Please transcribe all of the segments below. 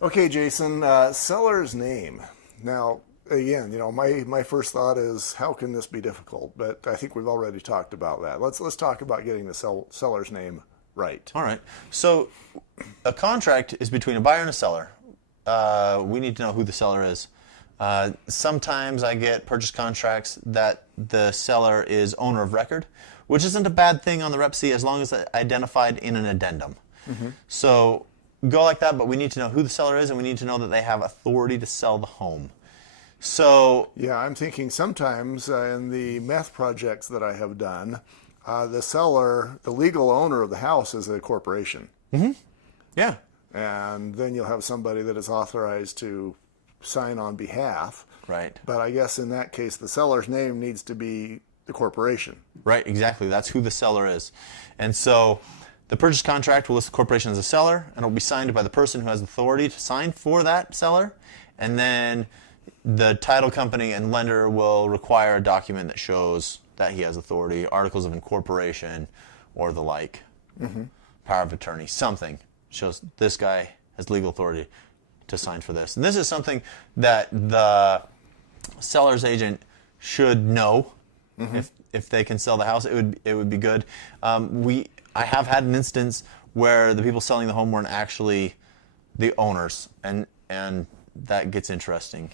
Okay, Jason, seller's name. Now, again, my first thought is how can this be difficult? But I think we've already talked about that. Let's talk about getting the seller's name right. All right. So a contract is between a buyer and a seller. We need to know who the seller is. Sometimes I get purchase contracts that the seller is owner of record, which isn't a bad thing on the Rep C as long as it's identified in an addendum. So go like that, but we need to know who the seller is, and we need to know that they have authority to sell the home. So Yeah, I'm thinking sometimes in the meth projects that I have done, the seller, the legal owner of the house is a corporation. yeah, And then you'll have somebody that is authorized to sign on behalf. right. But I guess in that case, the seller's name needs to be the corporation. Right, exactly. That's who the seller is. And so the purchase contract will list the corporation as a seller, and it will be signed by the person who has authority to sign for that seller. And then the title company and lender will require a document that shows that he has authority, articles of incorporation, or the like, power of attorney, something shows this guy has legal authority to sign for this. And this is something that the seller's agent should know. If they can sell the house, it would be good. I have had an instance where the people selling the home weren't actually the owners, and that gets interesting.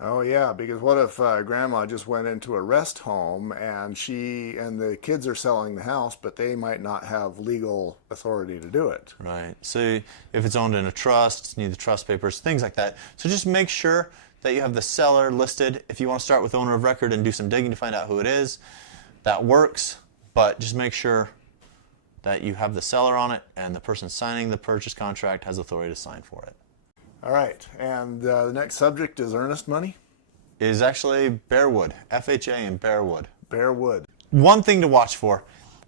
Oh yeah, because what if grandma just went into a rest home and she and the kids are selling the house, but they might not have legal authority to do it? Right. So if it's owned in a trust, need the trust papers, things like that. So just make sure that you have the seller listed. If you want to start with owner of record and do some digging to find out who it is, that works. But just make sure that you have the seller on it and the person signing the purchase contract has authority to sign for it. All right, and the next subject is earnest money. It is actually Bearwood, FHA and Bearwood. Bearwood. One thing to watch for,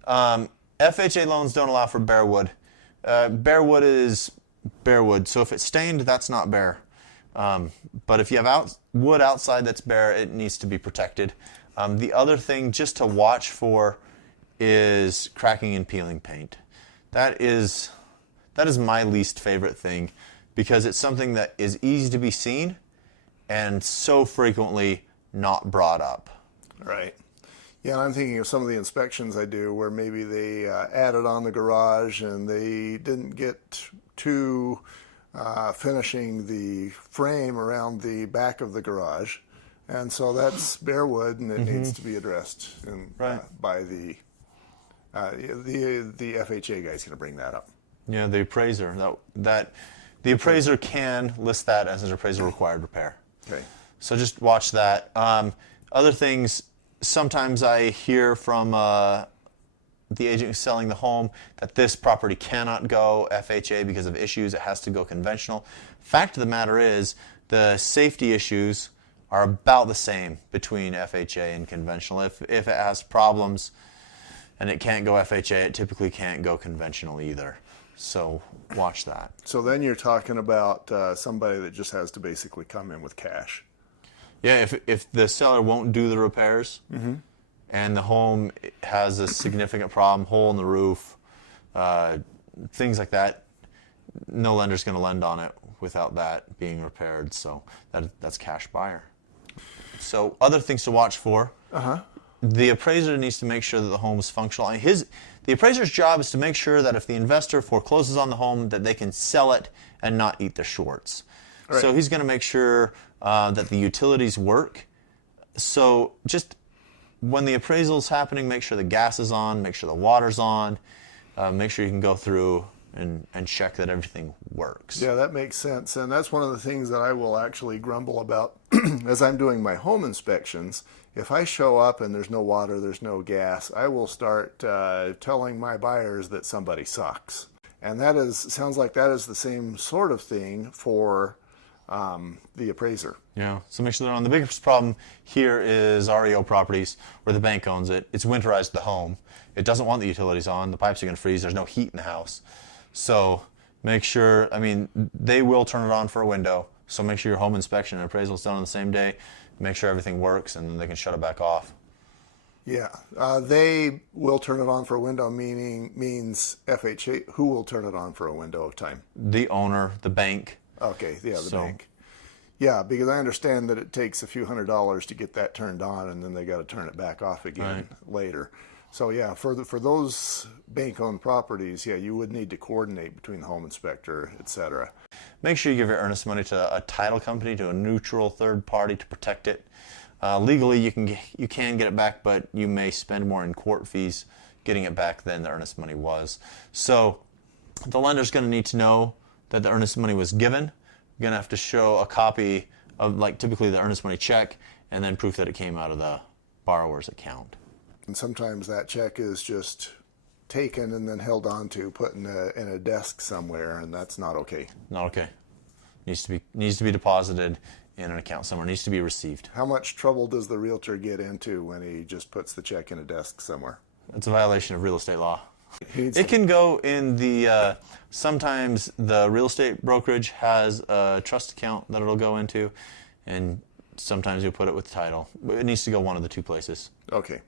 FHA loans don't allow for Bearwood. Bearwood is Bearwood, so if it's stained, that's not bare. But if you have wood outside that's bare, it needs to be protected. The other thing just to watch for is cracking and peeling paint. That is my least favorite thing, because it's something that is easy to be seen and so frequently not brought up. Right. Yeah, and I'm thinking of some of the inspections I do where maybe they added on the garage and they didn't get to finishing the frame around the back of the garage. And so that's bare wood, and it needs to be addressed by the FHA guy's going to bring that up. Yeah, the appraiser. The appraiser can list that as an appraiser required repair. Okay. So just watch that. Other things, sometimes I hear from the agent who's selling the home that this property cannot go FHA because of issues. It has to go conventional. Fact of the matter is, the safety issues are about the same between FHA and conventional. If it has problems and it can't go FHA, it typically can't go conventional either. So watch that. So then you're talking about somebody that just has to basically come in with cash. Yeah, if the seller won't do the repairs and the home has a significant problem, hole in the roof, things like that, no lender's going to lend on it without that being repaired. So that's cash buyer. So other things to watch for. The appraiser needs to make sure that the home is functional. The appraiser's job is to make sure that if the investor forecloses on the home, that they can sell it and not eat the shorts. Right. So he's going to make sure that the utilities work. So just when the appraisal is happening, make sure the gas is on, make sure the water's on, make sure you can go through and check that everything works. Yeah, that makes sense. And that's one of the things that I will actually grumble about as I'm doing my home inspections. If I show up and there's no water, there's no gas, I will start telling my buyers that somebody sucks. And sounds like that is the same sort of thing for the appraiser. Yeah, so make sure they're on. The biggest problem here is REO properties where the bank owns it. It's winterized the home. It doesn't want the utilities on. The pipes are going to freeze. There's no heat in the house. So make sure, they will turn it on for a window. So make sure your home inspection and appraisal is done on the same day. Make sure everything works, and then they can shut it back off. Yeah, they will turn it on for a window, means FHA. Who will turn it on for a window of time? The owner, the bank. Okay, yeah, the So- bank. Yeah, because I understand that it takes a few $100s to get that turned on, and then they got to turn it back off again later. So yeah, for those bank-owned properties, yeah, you would need to coordinate between the home inspector, etc. Make sure you give your earnest money to a title company, to a neutral third party to protect it. Legally, you can get it back, but you may spend more in court fees getting it back than the earnest money was. So the lender's going to need to know that the earnest money was given. You're going to have to show a copy of, like, typically the earnest money check, and then proof that it came out of the borrower's account. And sometimes that check is just taken and then held on to, put in a desk somewhere, and that's not okay. Not okay. Needs to be deposited in an account somewhere. Needs to be received. How much trouble does the realtor get into when he just puts the check in a desk somewhere? It's a violation of real estate law. He needs It can go in the, sometimes the real estate brokerage has a trust account that it'll go into, and sometimes you'll put it with title. But it needs to go one of the two places. Okay.